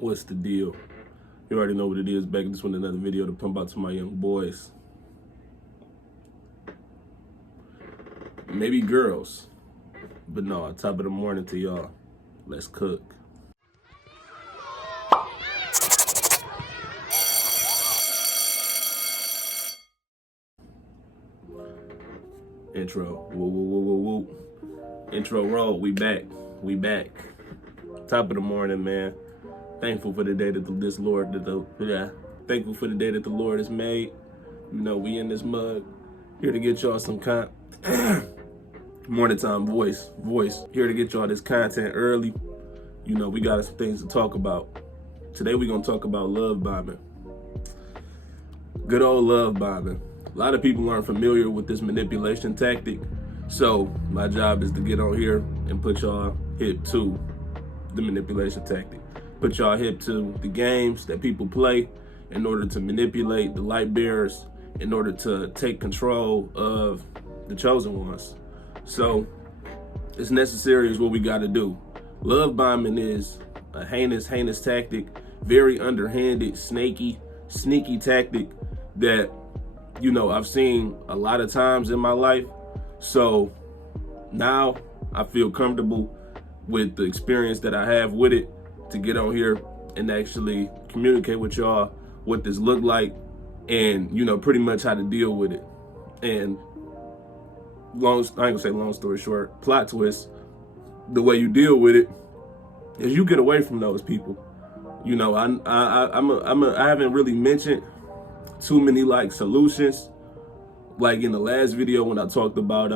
What's the deal? You already know what it is. Back this with another video to pump out to my young boys. Maybe girls. But no, top of the morning to y'all. Let's cook. Intro. Woo, woo, woo, woo, woo. Intro roll. We back. We back. Top of the morning, man. Thankful for the day that thankful for the day that the Lord has made. You know, we in this mug. Here to get y'all some morning time voice. Here to get y'all this content early. You know, we got some things to talk about. Today we're gonna talk about love bombing. Good old love bombing. A lot of people aren't familiar with this manipulation tactic. So my job is to get on here and put y'all hip to the manipulation tactic. Put y'all hip to the games that people play in order to manipulate the light bearers, in order to take control of the chosen ones. So it's necessary is what we gotta do. Love bombing is a heinous tactic, very underhanded, sneaky tactic that, you know, I've seen a lot of times in my life. So now I feel comfortable with the experience that I have with it to get on here and actually communicate with y'all what this looked like and, you know, pretty much how to deal with it. And I ain't gonna say long story short, plot twist, the way you deal with it is you get away from those people. You know, I haven't really mentioned too many like solutions. Like in the last video when I talked about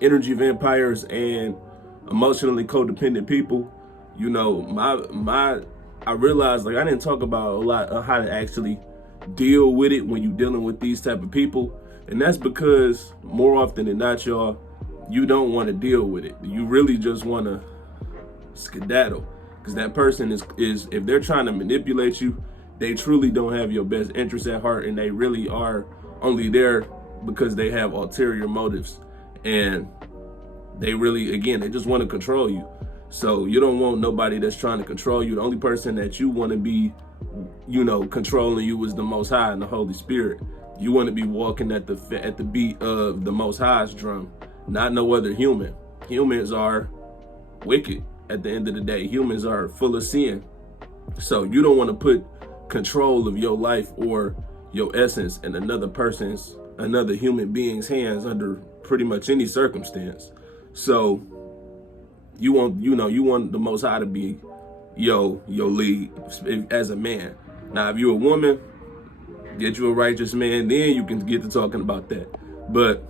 energy vampires and emotionally codependent people, you know, I realized like I didn't talk about a lot of how to actually deal with it when you're dealing with these type of people. And that's because more often than not, y'all, you don't want to deal with it. You really just want to skedaddle, because that person is if they're trying to manipulate you, they truly don't have your best interest at heart, and they really are only there because they have ulterior motives, and they really, again, they just want to control you. So you don't want nobody that's trying to control you. The only person that you want to be, you know, controlling you is the Most High and the Holy Spirit. You want to be walking at the beat of the Most High's drum, not no other human. Humans are wicked at the end of the day. Humans are full of sin. So you don't want to put control of your life or your essence in another human being's hands under pretty much any circumstance. So you want the Most High to be your lead as a man. Now, if you're a woman, get you a righteous man, then you can get to talking about that. But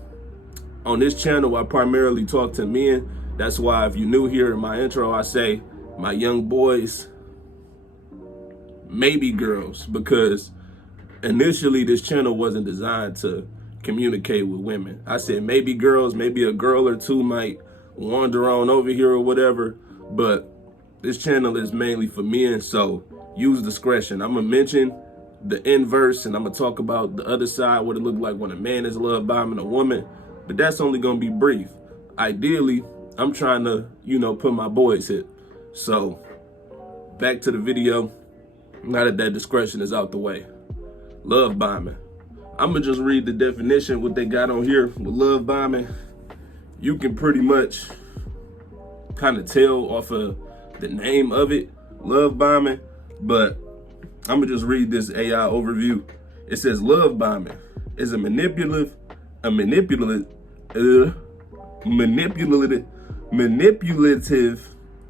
on this channel, I primarily talk to men. That's why if you're new here in my intro, I say my young boys, maybe girls, because initially this channel wasn't designed to communicate with women. I said maybe girls, maybe a girl or two might wander on over here or whatever, but this channel is mainly for men, so use discretion. I'm gonna mention the inverse, and I'm gonna talk about the other side, what it looked like when a man is love bombing a woman, but that's only gonna be brief. Ideally, I'm trying to, you know, put my boys hip. So back to the video, now that discretion is out the way. Love bombing. I'm gonna just read the definition, what they got on here with love bombing. You can pretty much kind of tell off of the name of it, love bombing, but I'm gonna just read this AI overview. It says love bombing is a manipulative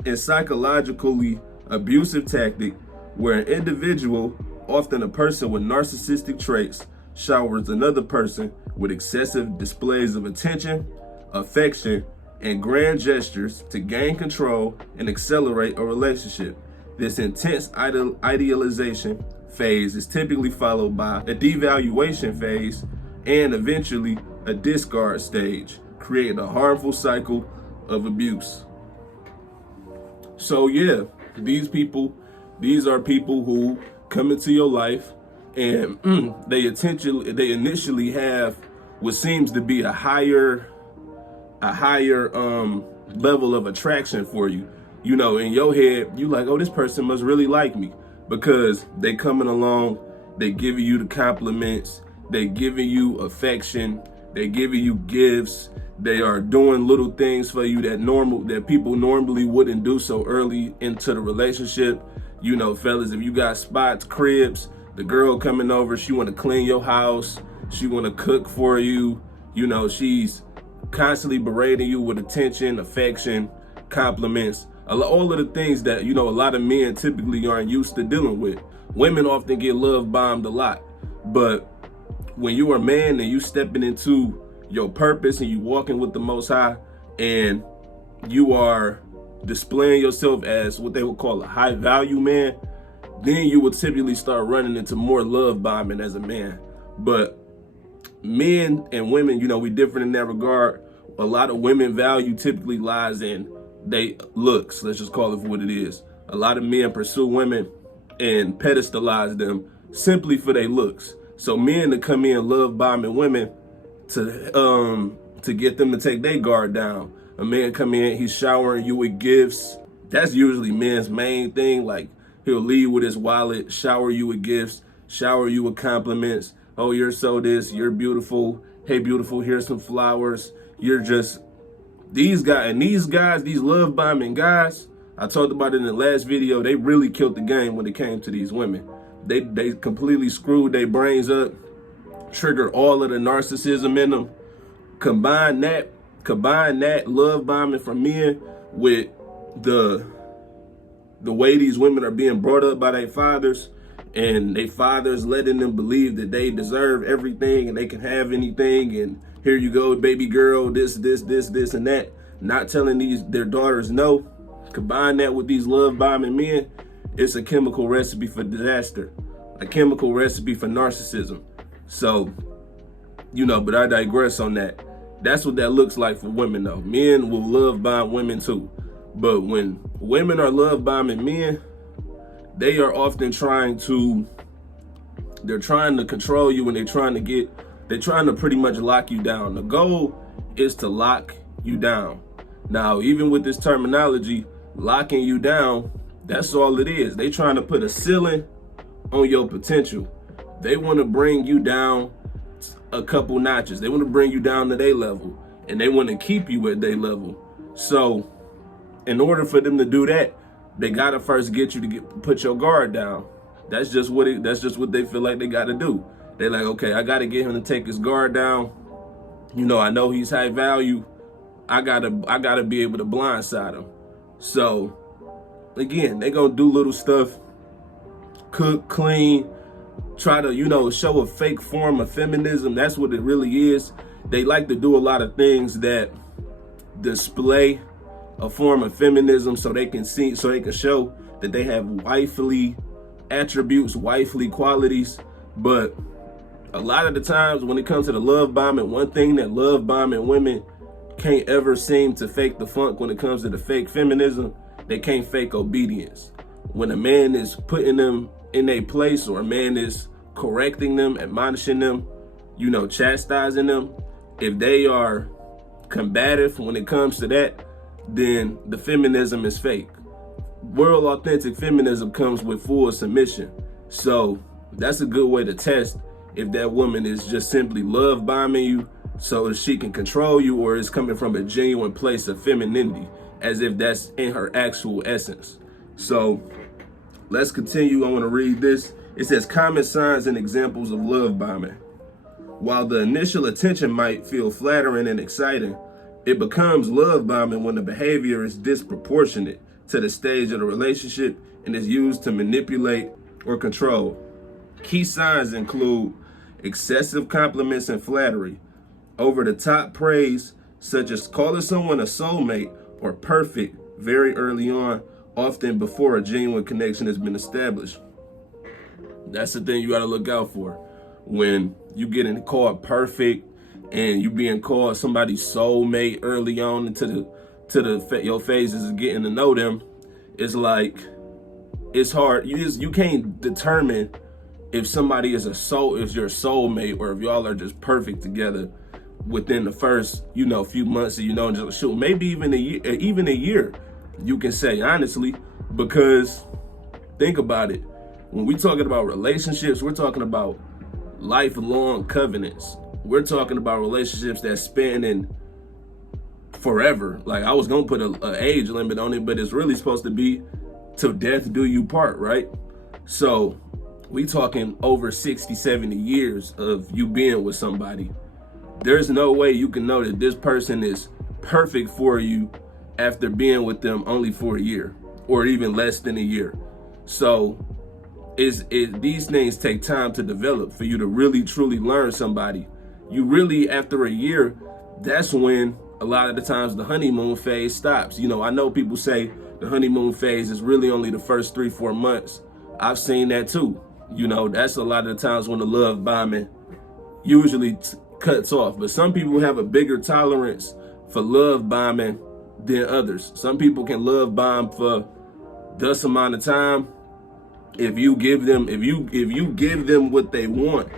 and psychologically abusive tactic where an individual, often a person with narcissistic traits, showers another person with excessive displays of attention, affection, and grand gestures to gain control and accelerate a relationship. This intense idealization phase is typically followed by a devaluation phase and eventually a discard stage, creating a harmful cycle of abuse. So yeah, these are people who come into your life and they initially have what seems to be a higher level of attraction for you. you know, in your head, you like, oh, this person must really like me because they coming along, they giving you the compliments, they giving you affection, they giving you gifts, they are doing little things for you that people normally wouldn't do so early into the relationship. You know, fellas, if you got spots, cribs, the girl coming over, she want to clean your house, she want to cook for you, you know, she's constantly berating you with attention, affection, compliments, all of the things that, you know, a lot of men typically aren't used to dealing with. Women often get love bombed a lot, but when you are a man and you stepping into your purpose and you walking with the Most High and you are displaying yourself as what they would call a high value man, then you will typically start running into more love bombing as a man. But men and women, you know, we different in that regard. A lot of women value typically lies in they looks. Let's just call it for what it is. A lot of men pursue women and pedestalize them simply for their looks. So men to come in love bombing women to get them to take their guard down. A man come in, he's showering you with gifts. That's usually men's main thing. Like, he'll leave with his wallet, shower you with gifts, shower you with compliments. Oh, you're so this, you're beautiful. Hey, beautiful, here's some flowers. You're just, these guys, these love bombing guys, I talked about it in the last video, they really killed the game when it came to these women. They completely screwed their brains up, triggered all of the narcissism in them. Combine that love bombing from men with the way these women are being brought up by their fathers, and their fathers letting them believe that they deserve everything and they can have anything, and here you go, baby girl, this, and that, not telling their daughters no. Combine that with these love bombing men, it's a chemical recipe for disaster, a chemical recipe for narcissism. So, you know, but I digress on that. That's what that looks like for women though. Men will love bomb women too. But when women are love bombing men, they are often trying to control you, and they're trying to pretty much lock you down. The goal is to lock you down. Now, even with this terminology, locking you down, that's all it is. They trying to put a ceiling on your potential. They want to bring you down a couple notches. They want to bring you down to their level, and they want to keep you at their level. So in order for them to do that, they gotta first get you to put your guard down. That's just what they feel like they gotta do. They're like, okay, I gotta get him to take his guard down. You know, I know he's high value. I gotta be able to blindside him. So again, they gonna do little stuff, cook, clean, try to, you know, show a fake form of feminism. That's what it really is. They like to do a lot of things that display a form of feminism so they can show that they have wifely attributes, wifely qualities. But a lot of the times when it comes to the love bombing, one thing that love bombing women can't ever seem to fake the funk when it comes to the fake feminism, they can't fake obedience. When a man is putting them in a place, or a man is correcting them, admonishing them, you know, chastising them, if they are combative when it comes to that, then the feminism is fake. World authentic feminism comes with full submission. So that's a good way to test if that woman is just simply love bombing you so that she can control you, or is coming from a genuine place of femininity, as if that's in her actual essence. So let's continue. I want to read this. It says, common signs and examples of love bombing. While the initial attention might feel flattering and exciting, it becomes love bombing when the behavior is disproportionate to the stage of the relationship and is used to manipulate or control. Key signs include excessive compliments and flattery, over-the-top praise, such as calling someone a soulmate or perfect very early on, often before a genuine connection has been established. That's the thing you got to look out for. When you getting called perfect and you being called somebody's soulmate early on into your phases of getting to know them, it's like, it's hard. You can't determine if somebody is if your soulmate, or if y'all are just perfect together within the first, few months of, just shoot, maybe even a year. you can say honestly, because think about it. When we talking about relationships, we're talking about lifelong covenants. We're talking about relationships that span in forever. Like, I was gonna put a age limit on it, but it's really supposed to be till death do you part, right? So we talking over 60, 70 years of you being with somebody. There's no way you can know that this person is perfect for you after being with them only for a year or even less than a year. So these things take time to develop for you to really truly learn somebody. You really, after a year, that's when a lot of the times the honeymoon phase stops. You know, I know people say the honeymoon phase is really only the first 3-4 months. I've seen that too. You know, that's a lot of the times when the love bombing usually cuts off. But some people have a bigger tolerance for love bombing than others. Some people can love bomb for this amount of time. If you give them what they want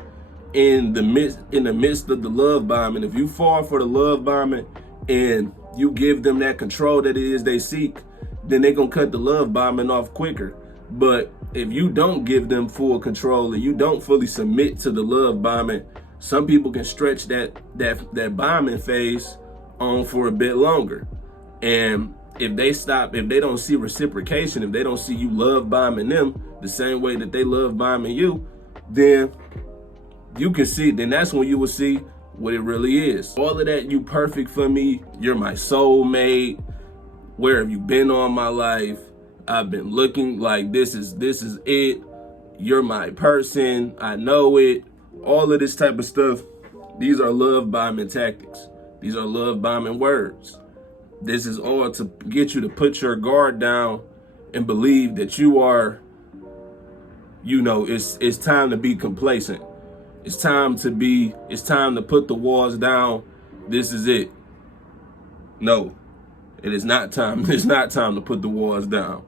in the midst of the love bombing, if you fall for the love bombing and you give them that control that it is they seek, then they're gonna cut the love bombing off quicker. But if you don't give them full control and you don't fully submit to the love bombing, some people can stretch that bombing phase on for a bit longer. And if they don't see reciprocation, if they don't see you love bombing them the same way that they love bombing you, then you can see, then that's when you will see what it really is. All of that, you perfect for me, you're my soulmate, where have you been all my life? I've been looking like this is it. You're my person, I know it. All of this type of stuff, these are love bombing tactics. These are love bombing words. This is all to get you to put your guard down and believe that you are, you know, it's time to be complacent. It's time to put the walls down. This is it. No, it is not time. It's not time to put the walls down.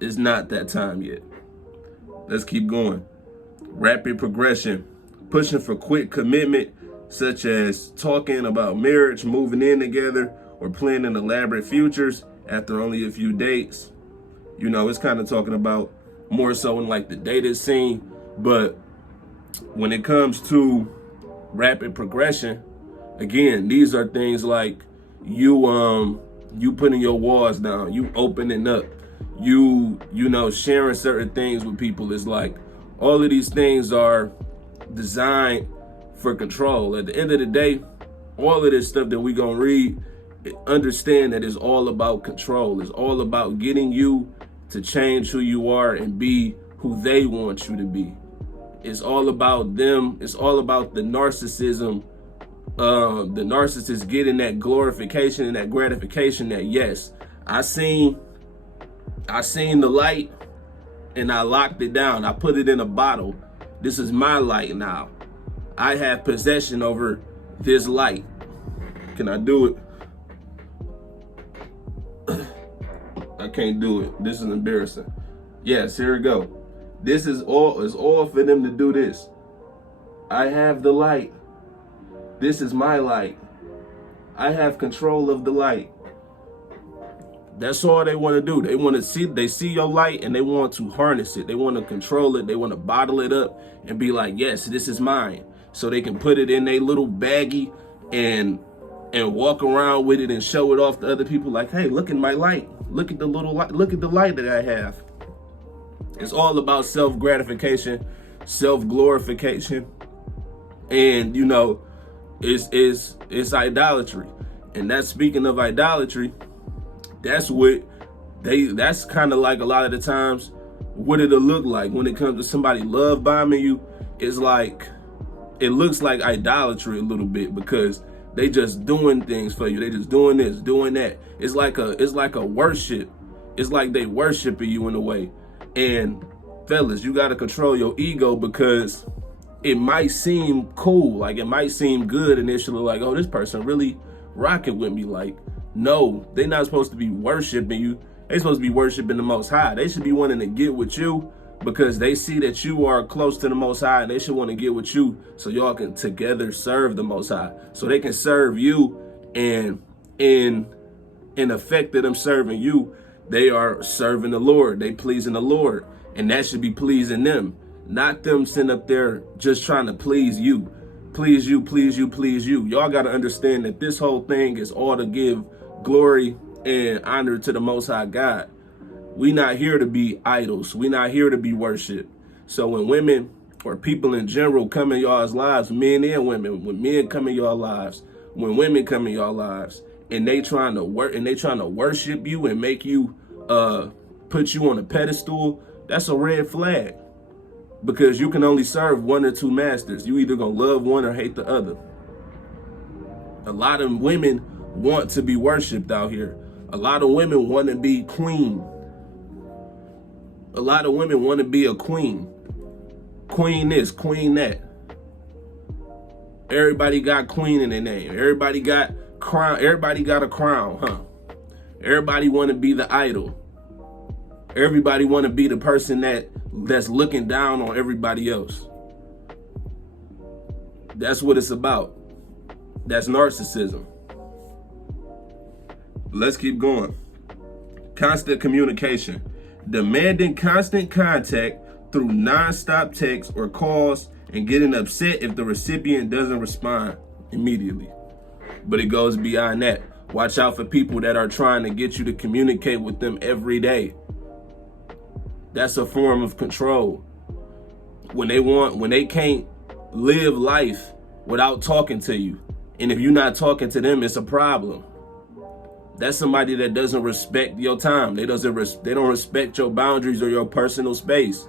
It's not that time yet. Let's keep going. Rapid progression. Pushing for quick commitment, such as talking about marriage, moving in together, or planning elaborate futures after only a few dates. You know, it's kind of talking about more so in like the dated scene. But when it comes to rapid progression, again, these are things like you putting your walls down, you opening up, you know, sharing certain things with people. Is like all of these things are designed for control. At the end of the day, all of this stuff that we gonna read, understand that it's all about control. It's all about getting you to change who you are and be who they want you to be. It's all about them. It's all about the narcissism. The narcissist getting that glorification and that gratification that, yes, I seen the light and I locked it down. I put it in a bottle. This is my light now. I have possession over this light. Can I do it? I can't do it. This is embarrassing. Yes, here we go. This is all for them to do this. I have the light. This is my light. I have control of the light. That's all they want to do. They see your light and they want to harness it. They want to control it. They want to bottle it up and be like, yes, this is mine. So they can put it in a little baggie and walk around with it and show it off to other people like, hey, look at my light. Look at the little light. Look at the light that I have. It's all about self-gratification, self-glorification. And, you know, it's idolatry. And that's, speaking of idolatry, that's kind of like a lot of the times what it'll look like when it comes to somebody love bombing you. It's like, it looks like idolatry a little bit, because they just doing things for you. They just doing this, doing that. It's like a worship. It's like they worshiping you in a way. And fellas, you got to control your ego, because it might seem cool. Like, it might seem good initially, like, oh, this person really rocking with me. Like, no, they're not supposed to be worshiping you. They're supposed to be worshiping the Most High. They should be wanting to get with you because they see that you are close to the Most High, and they should want to get with you so y'all can together serve the Most High. So they can serve you and in in effect of them serving you, they are serving the Lord. They pleasing the Lord. And that should be pleasing them. Not them sitting up there just trying to please you. Please you, please you, please you. Y'all got to understand that this whole thing is all to give glory and honor to the Most High God. We not here to be idols. We not here to be worshiped. So when women or people in general come in y'all's lives, men and women, when men come in y'all lives, when women come in y'all lives, and they trying to worship you and make you put you on a pedestal, that's a red flag. Because you can only serve one or two masters. You either gonna love one or hate the other. A lot of women want to be worshipped out here. A lot of women want to be queen. A lot of women want to be a queen. Queen this, queen that. Everybody got queen in their name. Everybody got crown. Everybody got a crown, huh? Everybody want to be the idol. Everybody want to be the person that's looking down on everybody else. That's what it's about. That's narcissism. Let's keep going. Constant communication. Demanding constant contact through nonstop texts or calls and getting upset if the recipient doesn't respond immediately. But it goes beyond that. Watch out for people that are trying to get you to communicate with them every day. That's a form of control. When they can't live life without talking to you. And if you're not talking to them, it's a problem. That's somebody that doesn't respect your time. They don't respect your boundaries or your personal space.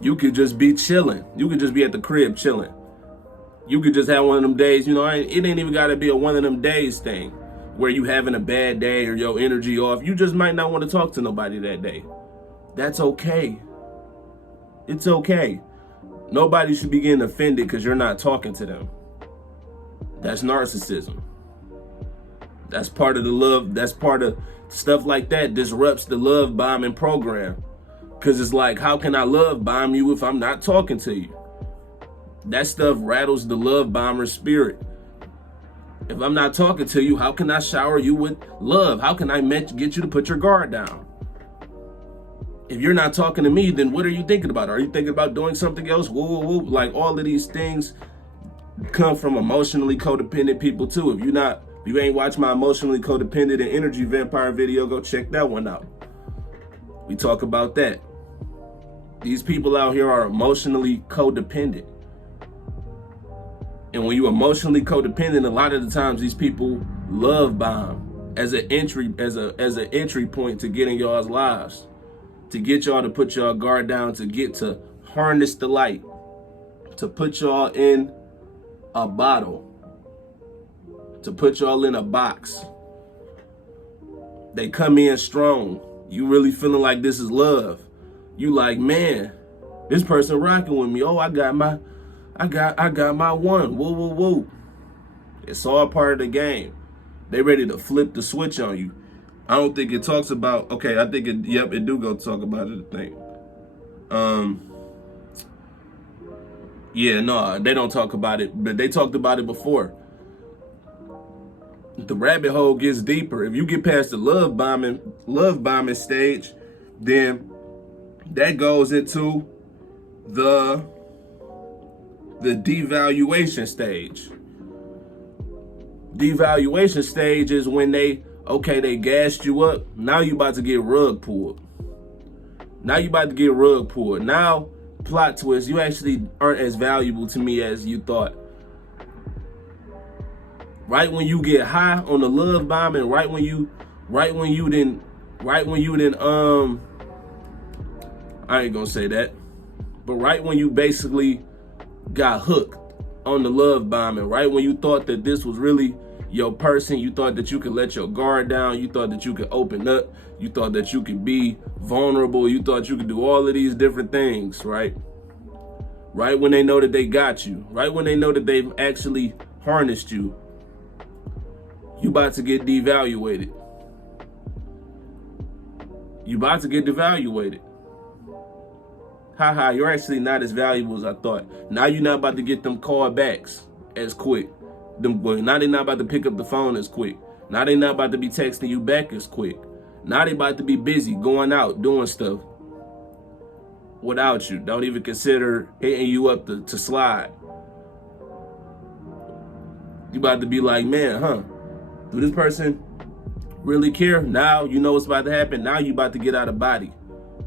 You could just be chilling. You could just be at the crib chilling. You could just have one of them days, it ain't even got to be a one of them days thing where you having a bad day or your energy off. You just might not want to talk to nobody that day. That's okay. It's okay. Nobody should be getting offended because you're not talking to them. That's narcissism. That's part of the love. That's part of stuff like that disrupts the love bombing program. Because it's like, how can I love bomb you if I'm not talking to you? That stuff rattles the love bomber spirit. If I'm not talking to you, how can I shower you with love? How can I get you to put your guard down? If you're not talking to me, then what are you thinking about? Are you thinking about doing something else? Woo, woo, woo. Like all of these things come from emotionally codependent people too. If you ain't watched my emotionally codependent and energy vampire video, go check that one out. We talk about that. These people out here are emotionally codependent. And when you emotionally codependent, a lot of the times these people love bomb as an entry point to get in y'all's lives, to get y'all to put y'all guard down, to get to harness the light, to put y'all in a bottle, to put y'all in a box. They come in strong. You really feeling like this is love. You like, man, this person rocking with me. Oh, I got my one. Woo, woo, woo. It's all part of the game. They ready to flip the switch on you. I don't think it talks about, okay, I think it do go talk about it, I think. Yeah, no, they don't talk about it, but they talked about it before. The rabbit hole gets deeper. If you get past the love bombing stage, then that goes into the devaluation stage. Devaluation stage is when they gassed you up. Now you about to get rug pulled. Now, plot twist, you actually aren't as valuable to me as you thought. Right when you get high on the love bombing, right when you didn't, I ain't gonna say that, but right when you basically got hooked on the love bombing, right when you thought that this was really your person, you thought that you could let your guard down, you thought that you could open up, you thought that you could be vulnerable, you thought you could do all of these different things, right? Right when they know that they got you, right when they know that they've actually harnessed you, you about to get devaluated. You about to get devaluated. Haha, you're actually not as valuable as I thought. Now you're not about to get them callbacks as quick. Now they're not about to pick up the phone as quick. Now they not about to be texting you back as quick. Now they about to be busy going out, doing stuff without you. Don't even consider hitting you up to slide. You about to be like, man, do this person really care? Now you know what's about to happen. Now you about to get out of body.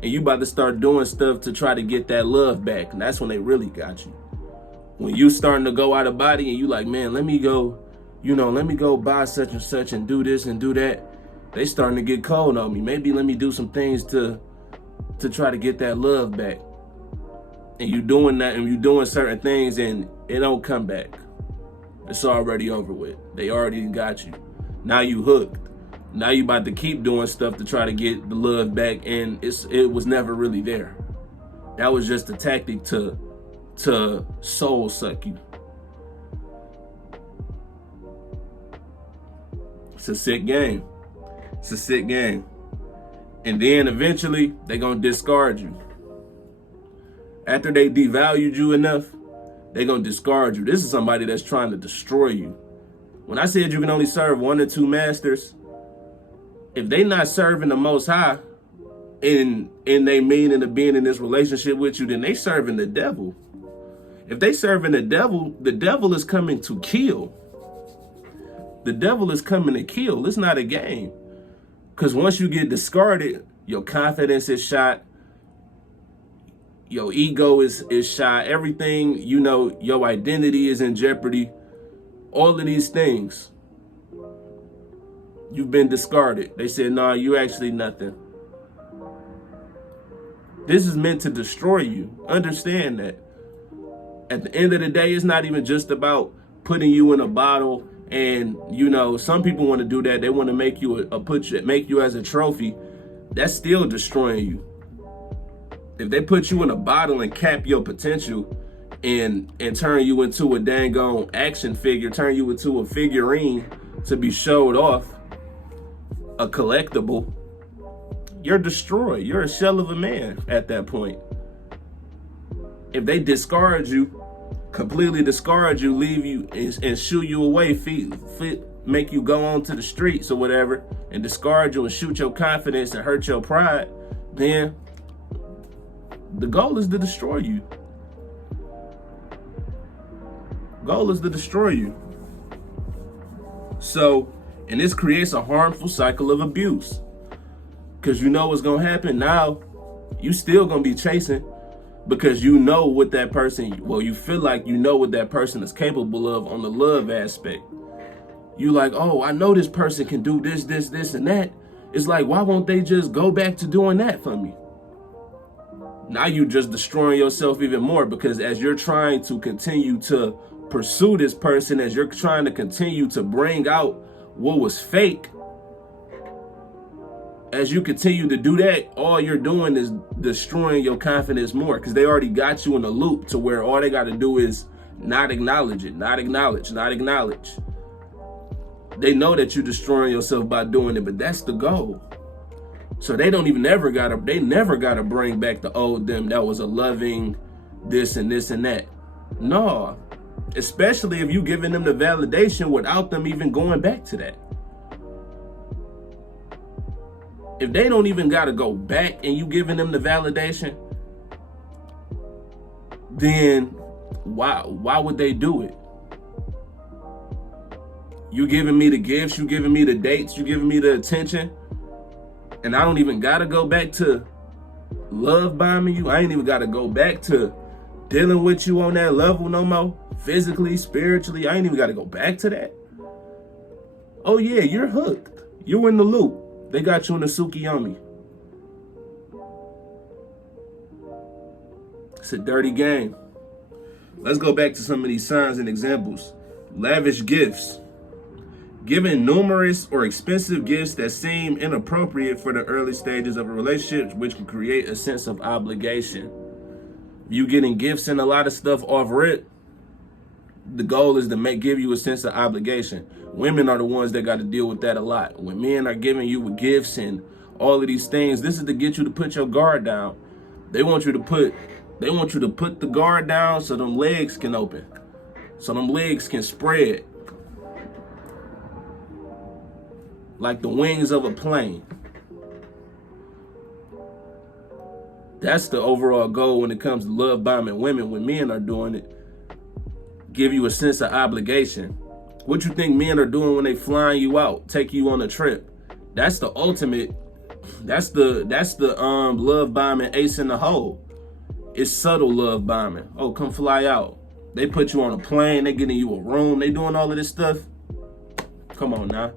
And you about to start doing stuff to try to get that love back. And that's when they really got you. When you starting to go out of body and you like, man, let me go buy such and such and do this and do that. They starting to get cold on me. Maybe let me do some things to try to get that love back. And you doing that and you doing certain things and it don't come back. It's already over with. They already got you. Now you hooked. Now you about to keep doing stuff to try to get the love back, and it was never really there. That was just a tactic to soul suck you. It's a sick game. It's a sick game. And then eventually they gonna discard you. After they devalued you enough, they gonna discard you. This is somebody that's trying to destroy you. When I said you can only serve one or two masters, if they not serving the Most High in they meaning of being in this relationship with you, then they serving the devil. If they serving the devil is coming to kill. The devil is coming to kill. It's not a game. Because once you get discarded, your confidence is shot. Your ego is shot. Everything, your identity is in jeopardy. All of these things. You've been discarded. They said, nah, you actually nothing. This is meant to destroy you. Understand that. At the end of the day, it's not even just about putting you in a bottle. And, some people want to do that. They want to make you make you as a trophy. That's still destroying you. If they put you in a bottle and cap your potential and turn you into a dang on action figure, turn you into a figurine to be showed off, a collectible, you're destroyed. You're a shell of a man at that point. If they discard you, completely discard you, leave you and shoo you away, make you go on to the streets or whatever, and discard you and shoot your confidence and hurt your pride, then the goal is to destroy you. Goal is to destroy you. So, and this creates a harmful cycle of abuse. Because you know what's going to happen now. You still going to be chasing because you know what that person, you feel like you know what that person is capable of on the love aspect. You like, oh, I know this person can do this, and that. It's like, why won't they just go back to doing that for me? Now you just destroying yourself even more, because as you're trying to continue to pursue this person, as you're trying to continue to bring out what was fake, as you continue to do that, all you're doing is destroying your confidence more, because they already got you in a loop to where all they got to do is not acknowledge it, not acknowledge. They know that you're destroying yourself by doing it, but that's the goal. So they never gotta bring back the old them that was a loving this and that. No, especially if you giving them the validation without them even going back to that. If they don't even gotta go back and you giving them the validation, then why would they do it? You giving me the gifts, you giving me the dates, you giving me the attention, and I don't even gotta go back to love bombing you. I ain't even gotta go back to dealing with you on that level no more. Physically, spiritually, I ain't even gotta go back to that. Oh yeah, you're hooked. You're in the loop. They got you in the Tsukiyomi. It's a dirty game. Let's go back to some of these signs and examples. Lavish gifts. Giving numerous or expensive gifts that seem inappropriate for the early stages of a relationship, which can create a sense of obligation. You getting gifts and a lot of stuff off rip, the goal is to give you a sense of obligation. Women are the ones that got to deal with that a lot. When men are giving you gifts and all of these things, this is to get you to put your guard down. They want you to put the guard down so them legs can open, so them legs can spread. like the wings of a plane. That's the overall goal when it comes to love bombing women. When men are doing it, give you a sense of obligation. What you think men are doing when they flying you out, take you on a trip? That's the ultimate. That's the love bombing ace in the hole. It's subtle love bombing. Oh, come fly out. They put you on a plane. They getting you a room. They doing all of this stuff. Come on now.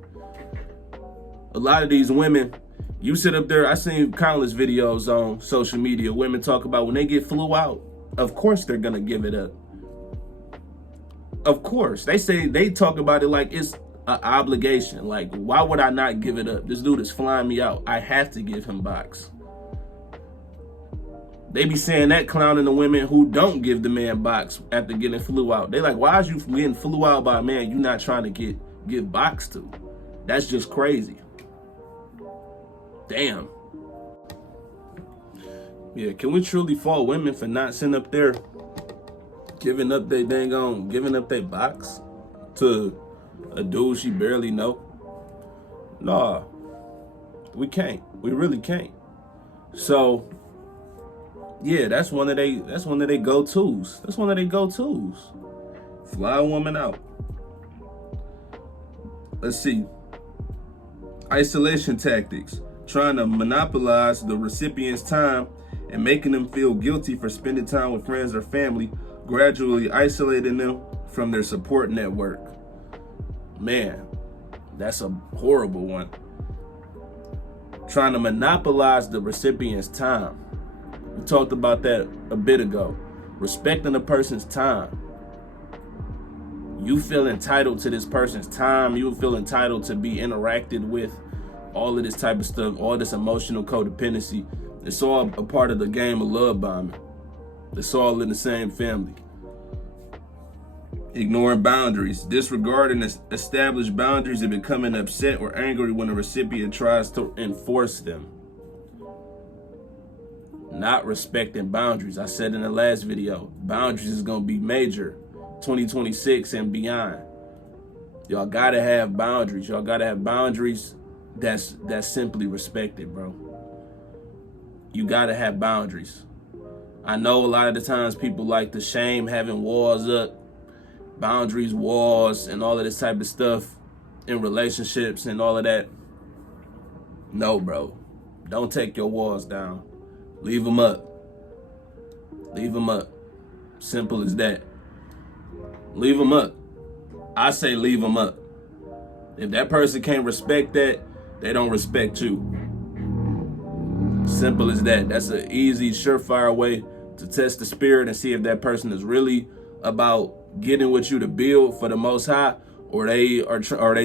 A lot of these women, you sit up there, I seen countless videos on social media. Women talk about when they get flew out, of course they're gonna give it up. Of course. They talk about it like it's an obligation. Like, why would I not give it up? This dude is flying me out. I have to give him box. They be saying that, clowning the women who don't give the man box after getting flew out. They like, why is you getting flew out by a man you not trying to give box to? That's just crazy. Damn. Yeah, can we truly fault women for not sitting up there giving up their box to a dude she barely know? Nah, we can't. We really can't. So yeah, that's one of they go-tos. That's one of their go-tos. Fly a woman out. Let's see. Isolation tactics. Trying to monopolize the recipient's time and making them feel guilty for spending time with friends or family, gradually isolating them from their support network. Man, that's a horrible one. Trying to monopolize the recipient's time. We talked about that a bit ago. Respecting a person's time. You feel entitled to this person's time. You feel entitled to be interacted with. All of this type of stuff, all this emotional codependency. It's all a part of the game of love bombing. It's all in the same family. Ignoring boundaries. Disregarding established boundaries and becoming upset or angry when a recipient tries to enforce them. Not respecting boundaries. I said in the last video, boundaries is going to be major 2026 and beyond. Y'all got to have boundaries. Y'all got to have boundaries that's simply respected, bro. You got to have boundaries. I know a lot of the times people like to shame having walls up, boundaries, walls, and all of this type of stuff in relationships and all of that. No, bro. Don't take your walls down. Leave them up. Leave them up. Simple as that. Leave them up. I say leave them up. If that person can't respect that, they don't respect you. Simple as that. That's an easy, surefire way to test the spirit and see if that person is really about getting with you to build for the Most High, or they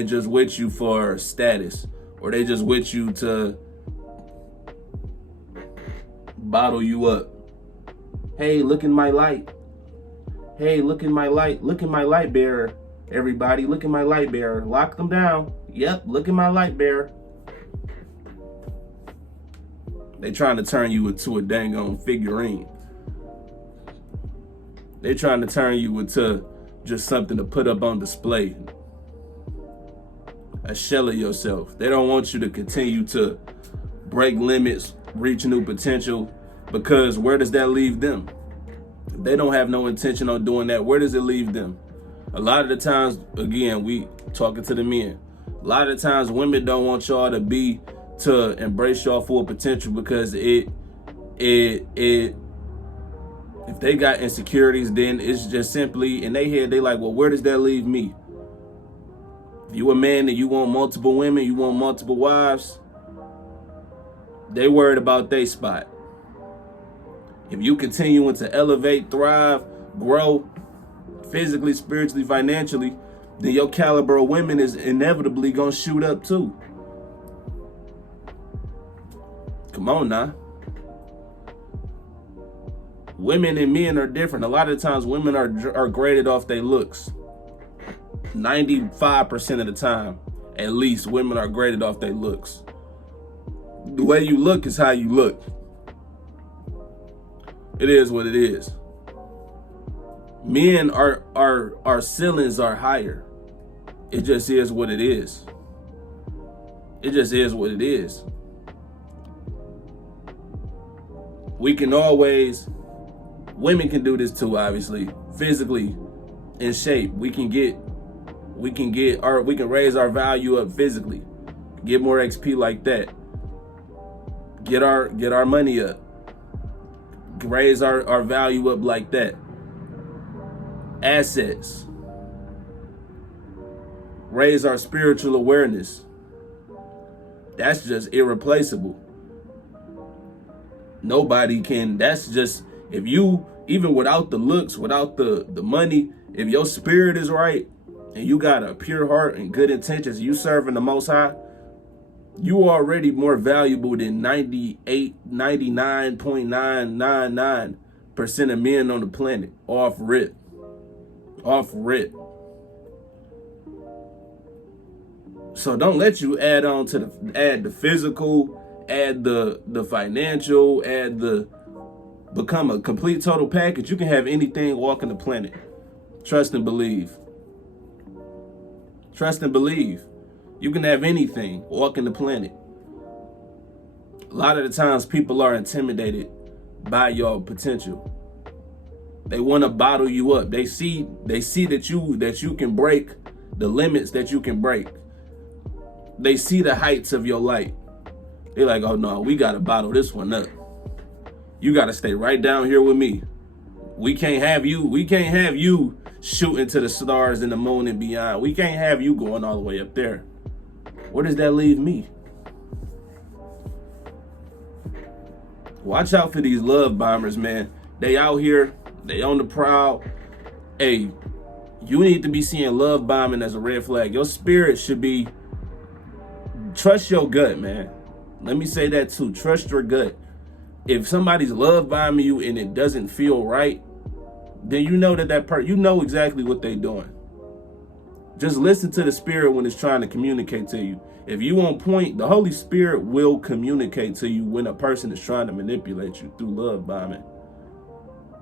just with you for status, or they just with you to bottle you up. Hey, look in my light. Hey, look in my light. Look in my light bearer. Everybody, look at my light bearer. Lock them down. Yep, look at my light bearer. They trying to turn you into a dang on figurine. They trying to turn you into just something to put up on display. A shell of yourself. They don't want you to continue to break limits, reach new potential, because where does that leave them? If they don't have no intention on doing that, where does it leave them? A lot of the times, again, we talking to the men. A lot of the times women don't want y'all to embrace y'all full potential, because if they got insecurities, then it's just simply in their head, they like, well, where does that leave me? If you a man and you want multiple women, you want multiple wives, they worried about their spot. If you continuing to elevate, thrive, grow, physically, spiritually, financially, then your caliber of women is inevitably gonna shoot up too. Come on now. Women and men are different. A lot of the times women are graded off their looks. 95% of the time, at least, women are graded off their looks. The way you look is how you look. It is what it is. Men our ceilings are higher. It just is what it is. It just is what it is. We can always, women can do this too, obviously, physically in shape. We can raise our value up physically, get more XP like that, get our money up, raise our value up like that. Assets, raise our spiritual awareness. That's just irreplaceable. Nobody can. That's just, if you, even without the looks, without the money, if your spirit is right and you got a pure heart and good intentions, you serving the Most High, you are already more valuable than 99.999% of men on the planet. Off rip. So don't let you add the physical, add the financial, become a complete total package. You can have anything walking the planet. Trust and believe. Trust and believe. You can have anything walking the planet. A lot of the times people are intimidated by your potential. They want to bottle you up. They see that you can break the limits that you can break. They see the heights of your light. They're like, oh no, we gotta bottle this one up. You gotta stay right down here with me. We can't have you shooting to the stars and the moon and beyond. We can't have you going all the way up there. Where does that leave me? Watch out for these love bombers, man. They out here, they on the prowl. Hey, you need to be seeing love bombing as a red flag. Your spirit should be, trust your gut, man. Let me say that too. Trust your gut. If somebody's love bombing you and it doesn't feel right, then you know you know exactly what they're doing. Just listen to the spirit when it's trying to communicate to you. If you on point, the Holy Spirit will communicate to you when a person is trying to manipulate you through love bombing.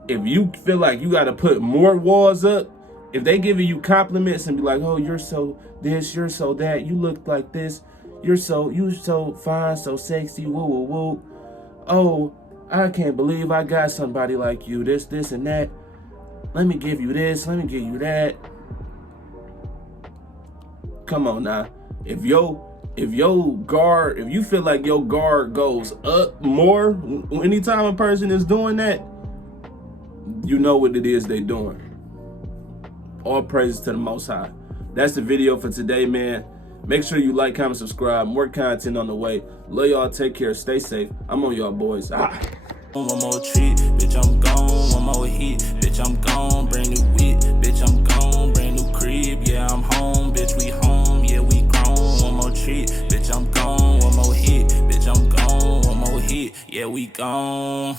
If you feel like you got to put more walls up, if they giving you compliments and be like, oh, you're so this, you're so that, you look like this, you so fine, so sexy, woo, woo, woo. Oh, I can't believe I got somebody like you, this, and that. Let me give you this, let me give you that. Come on now. If you feel like your guard goes up more anytime a person is doing that, you know what it is they doing. All praises to the Most High. That's the video for today, man. Make sure you like, comment, subscribe. More content on the way. Love y'all. Take care. Stay safe. I'm on y'all, boys. One more treat, bitch, I'm gone. One more hit, bitch, I'm gone. Brand new whip, bitch, I'm gone. Brand new crib, yeah, I'm home. Bitch, we home, yeah, we grown. One more treat, bitch, I'm gone. One more hit, bitch, I'm gone. One more hit, yeah, we gone.